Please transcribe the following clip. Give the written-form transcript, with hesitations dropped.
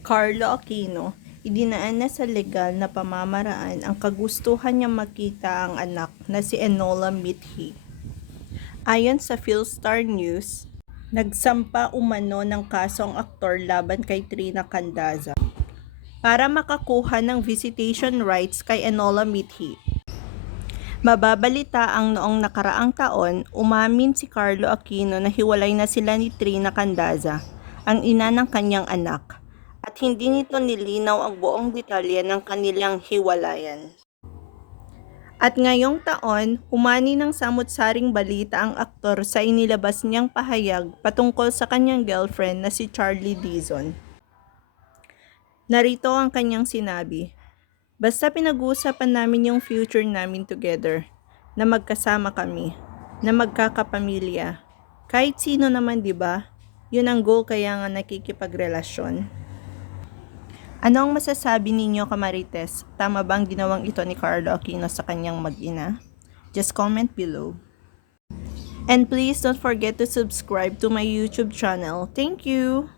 Carlo Aquino, idinaan na sa legal na pamamaraan ang kagustuhan niyang makita ang anak na si Enola Mithy. Ayon sa Philstar News, nagsampa umano ng kaso ang aktor laban kay Trina Candaza para makakuha ng visitation rights kay Enola Mithy. Mababalita ang noong nakaraang taon, umamin si Carlo Aquino na hiwalay na sila ni Trina Candaza, ang ina ng kanyang anak, at hindi nito nilinaw ang buong detalye ng kanilang hiwalayan. At ngayong taon, umani ng samut-saring balita ang aktor sa inilabas niyang pahayag patungkol sa kanyang girlfriend na si Charlie Dizon. Narito ang kanyang sinabi, "Basta pinag-uusapan namin yung future namin together, na magkasama kami, na magkakapamilya. Kahit sino naman 'di ba? Yun ang goal kaya nga nakikipagrelasyon." Ano ang masasabi ninyo, Kamarites? Tama bang ginawang ito ni Carlo Aquino sa kanyang mag-ina? Just comment below. And please don't forget to subscribe to my YouTube channel. Thank you!